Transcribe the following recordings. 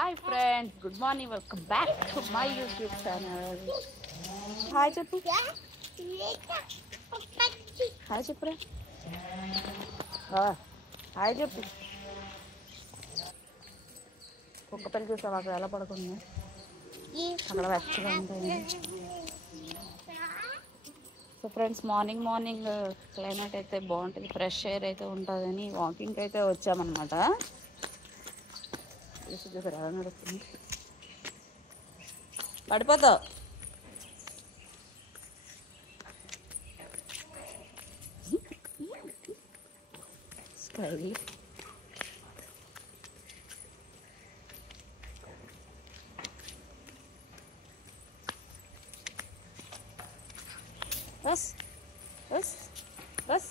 Hi friends, good morning. Welcome back to my YouTube channel. Hi చెప్పు. Hi చెప్పురా. Hi చెప్పు. కుక్క పిల్ల చూసావా అక్కడ ఎలా పడుకుంది, అక్కడ వెచ్చగా ఉంటుంది. సో ఫ్రెండ్స్, మార్నింగ్ క్లైమేట్ అయితే బాగుంటుంది, ఫ్రెష్ ఎయిర్ అయితే ఉంటుందని వాకింగ్కి అయితే వచ్చామన్నమాట. చూసారు ఎలా నడుస్తుంది, పడిపోతావు. స్టైల్ బస్ బస్ బస్.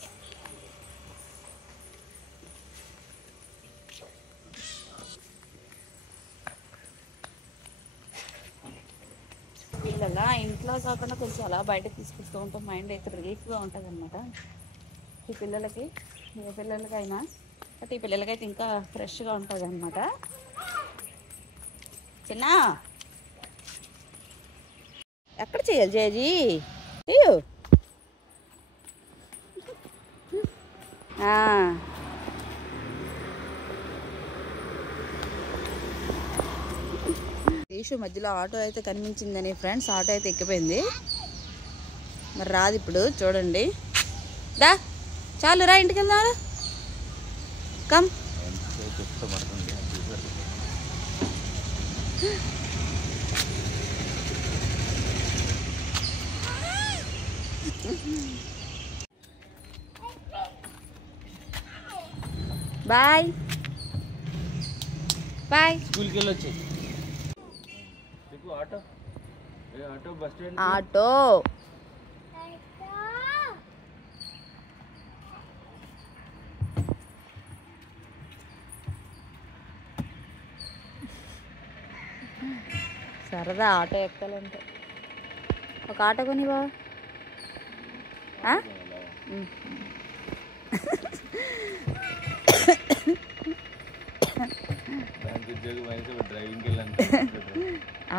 పిల్లల ఇంట్లో కాకుండా కొంచెం అలా బయట తీసుకొస్తూ ఉంటాం, మైండ్ అయితే రిలీఫ్గా ఉంటుంది అనమాట. ఈ పిల్లలకి, ఏ పిల్లలకైనా, బట్ ఈ పిల్లలకైతే ఇంకా ఫ్రెష్గా ఉంటుంది అనమాట. చిన్న ఎక్కడ చేయాలి జేజీ చెయ్యు. ఈషు మధ్యలో ఆటో అయితే కనిపించిందని ఫ్రెండ్స్, ఆటో అయితే ఎక్కిపోయింది. మరి రాదు ఇప్పుడు, చూడండి. దా చాలు రా, ఇంటికి వెళ్దాం. కమ్. Bye bye. స్కూల్కి వెళ్ళొచ్చు. Auto auto bus stand. Auto సరదా ఆటో ఎక్కాలంటే. ఒక ఆటో కొనివా.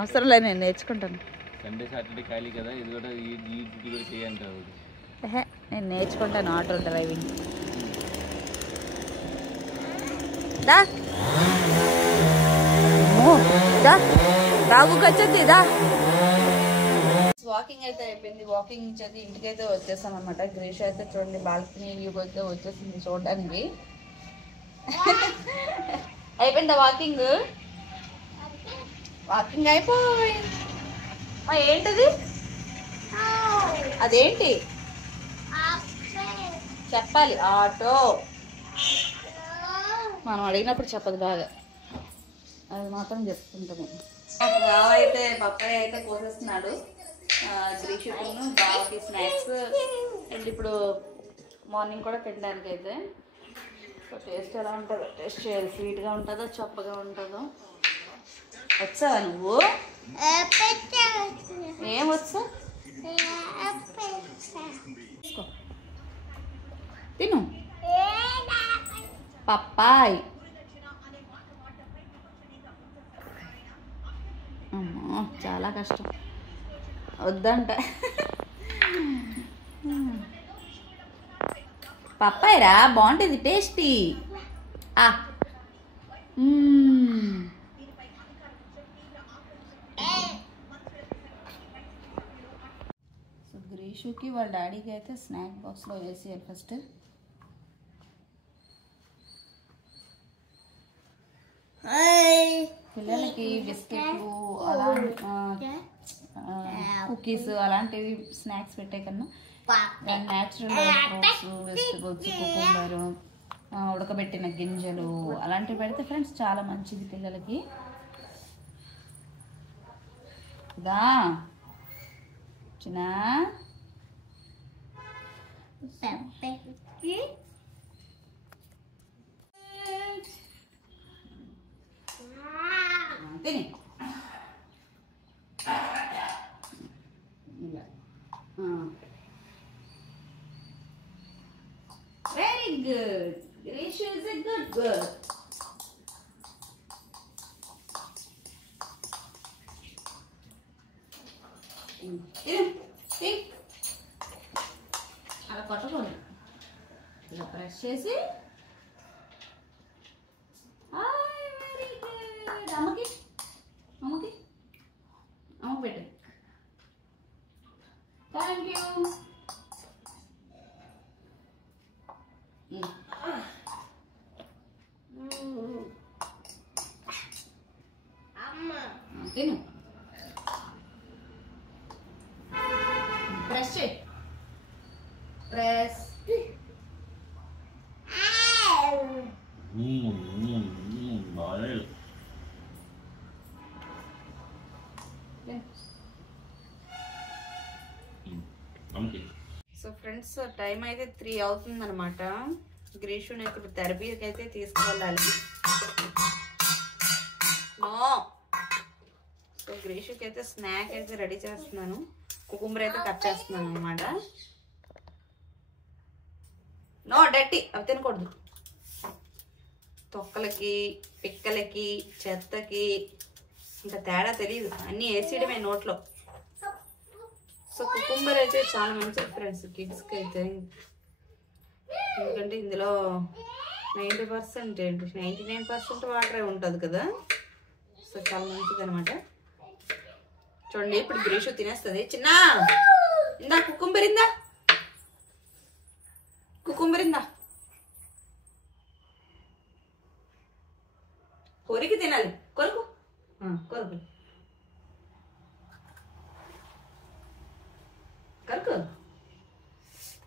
అవసరం లేదు, నేను నేర్చుకుంటాను. సండే సాటర్డే ఖాళీ కదా, ఇది కూడా ఈ కూడా చేయంటారు. నేను నేర్చుకుంటాను ఆటో డ్రైవింగ్. దా దా బాబుకి వచ్చేది దా. వాకింగ్ అయితే అయిపోయింది. వాకింగ్ నుంచి అయితే ఇంటికైతే వచ్చేసాం అనమాట. గ్రీష్ అయితే చూడండి బాల్కనీ వ్యూకి అయితే వచ్చేసింది చూడడానికి. అయిపోయిందా వాకింగ్? వాకింగ్ అయిపోయింది. ఏంటది, అదేంటి చెప్పాలి. ఆటో మనం అడిగినప్పుడు చెప్పదు బాగా, అది మాత్రం చెప్పుకుంటాము. బావ అయితే పప్పాయ అయితే కోసేస్తున్నాడు. గ్రీషుకును బావకి స్నాక్స్. అండ్ ఇప్పుడు మార్నింగ్ కూడా తినడానికి అయితే. సో టేస్ట్ ఎలా ఉంటుందో టేస్ట్ చేయాలి. స్వీట్గా ఉంటుందో చప్పగా ఉంటుందో. వచ్చావా నువ్వు? ఏం వచ్చా? తిను. పప్పాయ్. అమ్మో చాలా కష్టం, వద్దంట. పప్పాయి రా, బాగుంటుంది, టేస్టీ. సో గ్రీషుకి వాళ్ళ డాడీకి అయితే స్నాక్ బాక్స్లో వేసేయాలి ఫస్ట్. పిల్లలకి బిస్కెట్లు అలా కుకీస్ అలాంటివి స్నాక్స్ పెట్టే కన్నా న్యాచురల్ ఫ్రూట్స్, వెజిటబుల్స్, కుకుంబరు, ఉడకబెట్టిన గింజలు అలాంటివి పెడితే ఫ్రెండ్స్ చాలా మంచిది పిల్లలకి. దా చిన్న తిని. Very good. Grishu is a good girl. అలా కొట్టకూడదు, ఇలా ప్రెస్ చేసి వెరీ గుడ్. అమ్మకి అమ్మకి అమ్మకి పెట్టు. Thank you. తిను. ప్రెస్ చేయి. ప్రెస్. సో ఫ్రెండ్స్ టైం అయితే 3 అవుతుంది అనమాట. గ్రీషుని ఇప్పుడు థెరపీకి అయితే తీసుకువెళ్ళాలి. సో గ్రీషుకి అయితే స్నాక్ అయితే రెడీ చేస్తున్నాను. కుకుంబర్ అయితే కట్ చేస్తున్నాను అనమాట. నో డట్టి, అవి తినకూడదు. తొక్కలకి పిక్కలకి చెత్తకి ఇంకా తేడా తెలియదు, అన్నీ వేసేయడమే నోట్లో. సో కుకుంబర్ అయితే చాలా మంచిది ఫ్రెండ్స్ కిడ్స్కి అయితే. ఎందుకంటే ఇందులో 90% ఏంటి 99% వాటరే ఉంటుంది కదా. సో చాలా మంచిది అనమాట. చూడండి ఇప్పుడు గ్రీషు తినేస్తుంది. చిన్న ఇందా కుకుంబర్ ఇందా, కుకుంబర్ ఇందా. కొరికి తినాలి. కొరకు కొరకు కరకు.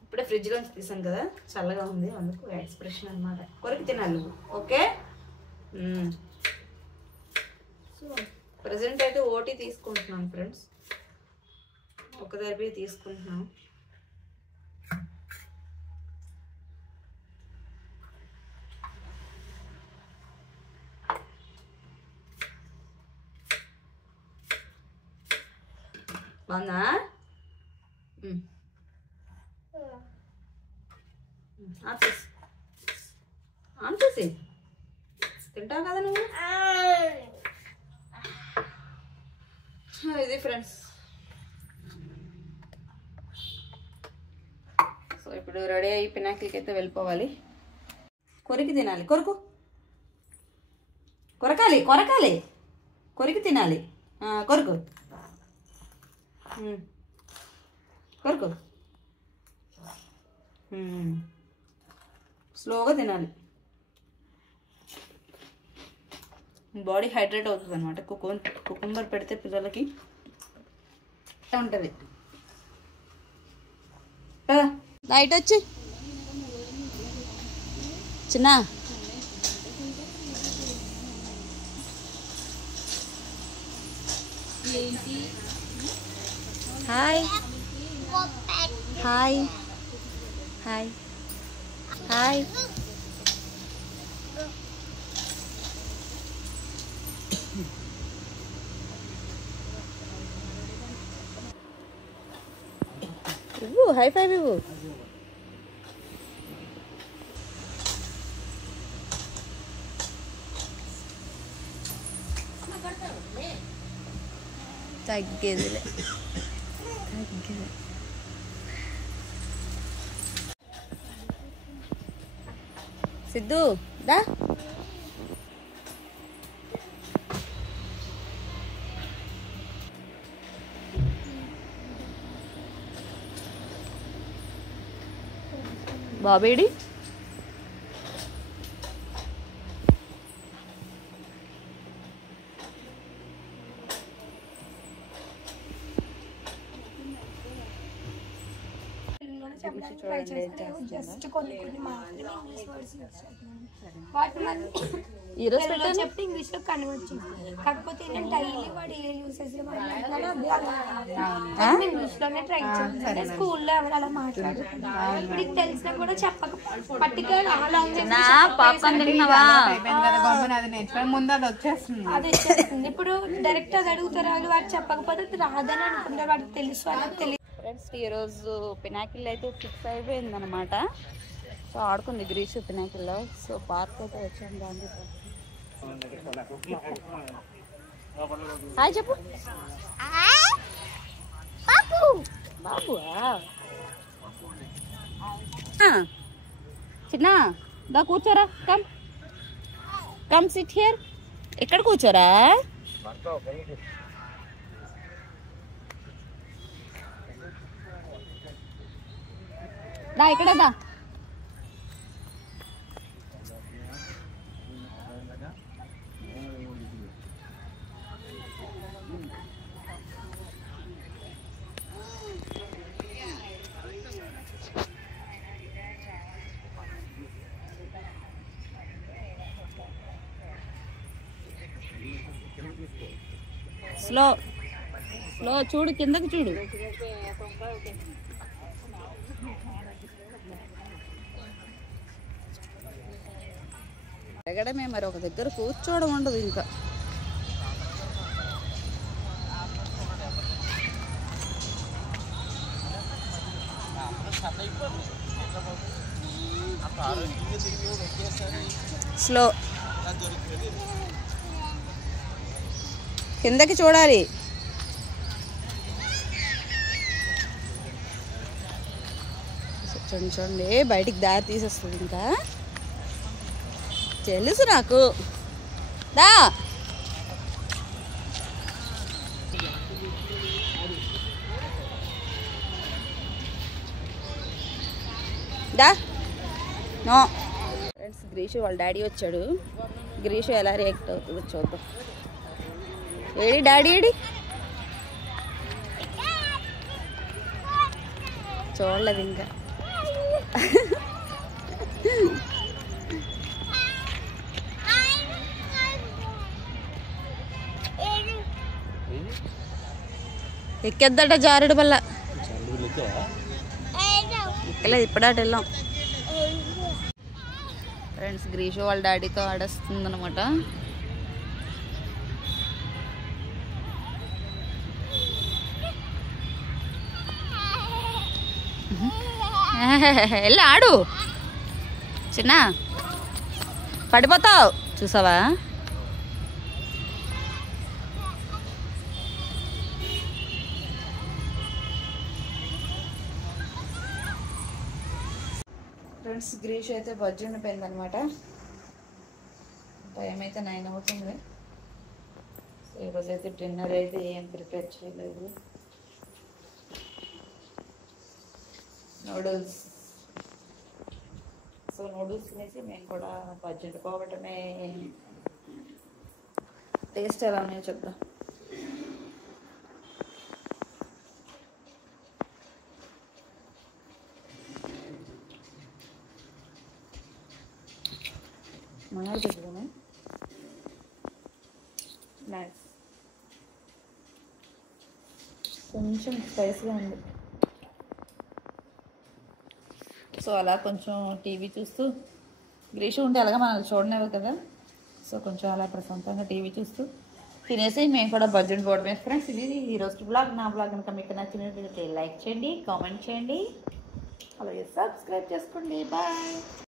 ఇప్పుడే ఫ్రిడ్జ్ లోంచి తీసాను కదా, చల్లగా ఉంది, అందుకు ఎక్స్ప్రెషన్ అనమాట. కొరికి తినాలి నువ్వు. ఓకే. సో ప్రజెంట్ అయితే ఓటీ తీసుకుంటున్నాను ఫ్రెండ్స్. ఒక థెరపీ తీసుకుంటున్నాను. బాగుందా? ఆన్ చేసి తింటావు కదా నువ్వు. ఇది ఫ్రెండ్స్. సో ఇప్పుడు రెడీ అయ్యి పినాకిల్కి అయితే వెళ్ళిపోవాలి. కొరికి తినాలి. కొరకు కొరకాలి, కొరకాలి, కొరికి తినాలి. కొరకు కొరకు. స్లోగా తినాలి. బాడీ హైడ్రేట్ అవుతుంది అనమాట. కుకుంబర్ పెడితే పిల్లలకి ఉంటుంది కదా. లైట్ వచ్చి చిన్న హాయ్ హాయ్ హాయ్ హాయ్. ఇవ్వు హై ఫైవ్ ఇవ్వు. తగ్గేదిలే తగ్గేది. సిద్ధు దా. బాబేడి జస్ట్ కొన్ని కొన్ని మాత్రమే ఇంగ్లీష్ వర్డ్స్ యూజ్ చేస్తున్నాను. వాటిని ఈరోజు చెప్తే ఇంగ్లీష్ లో కన్వర్ట్ చేస్తాను. కాకపోతే నేను డైలీ వాడు ఏ యూసేజ్ లో మాట్లాడుతున్నాను ఇంగ్లీష్ లోనే ట్రై చేస్తాను. స్కూల్లో ఎవరు అలా మాట్లాడుతున్నారు ఇప్పుడు తెలిసినా కూడా చెప్పక పర్టికులర్ అది వచ్చేస్తుంది. ఇప్పుడు డైరెక్ట్ అది అడుగుతారు వాళ్ళు, వాడు చెప్పకపోతే అది రాదని అనుకుంటారు, వాడికి తెలుసు వాళ్ళకి తెలియదు. ఫ్రెండ్స్ ఈరోజు పినాకిల్ అయితే ఫిక్స్ అయిపోయింది అనమాట. సో ఆడుకుంది గ్రీషు పినాకిల్లో. సో పార్క్ అయితే వచ్చాను. దాన్ని హాయ్ చెప్పు. బాబువా చిన్న దా కూర్చోరా కమ్ కమ్ సిట్ హియర్ ఎక్కడ కూర్చోరా దా ఇక్కడ దా స్లో స్లో చూడు కిందకి చూడు ఎగడమే మరి ఒక దగ్గర కూర్చోవడం ఉండదు ఇంకా స్లో కిందకి చూడాలి చూడండి చూడండి బయటికి దారి తీసేస్తుంది ఇంకా తెలుసు నాకు దా దా నో ఫ్రెండ్స్ గ్రీషు వాళ్ళ డాడీ వచ్చాడు గ్రీషు ఎలా రియాక్ట్ అవుతుందో చూద్దాం ఏడి డాడీ ఏడి చూడలేదు ఇంకా ఎక్కేద్దట జారుడు వల్ల ఎక్కలేదు ఇప్పుడాట వెళ్ళాం ఫ్రెండ్స్ గ్రీషు వాళ్ళ డాడీతో ఆడేస్తుంది అనమాట వెళ్ళి ఆడు చిన్న పడిపోతావు చూసావా ఫ్రెండ్స్ గ్రీష్ అయితే బజ్జి ఉండిపోయింది అనమాట టైం అయితే 9 అవుతుంది ఈరోజు అయితే డిన్నర్ అయితే ఏం ప్రిపేర్ చేయలేదు నూడిల్స్ సో నూడిల్స్ తినేసి మేము కూడా బజ్జి ఉండిపోవటమే టేస్ట్ ఎలా ఉన్నాయో చెప్దాం మనాలు పెట్టుకున్నా నైస్ కొంచెం స్పైస్గా ఉంది సో అలా కొంచెం టీవీ చూస్తూ గ్రీషు ఉంటే అలాగా మనల్ని చూడలేవు కదా సో కొంచెం అలా ప్రశాంతంగా టీవీ చూస్తూ తినేసి మేము కూడా బడ్జెట్ పోవడమే ఫ్రెండ్స్ ఇది ఈరోజు బ్లాగ్ నా బ్లాగ్ కనుక మీకు నచ్చినట్లయితే లైక్ చేయండి కామెంట్ చేయండి అలాగే సబ్స్క్రైబ్ చేసుకోండి బాయ్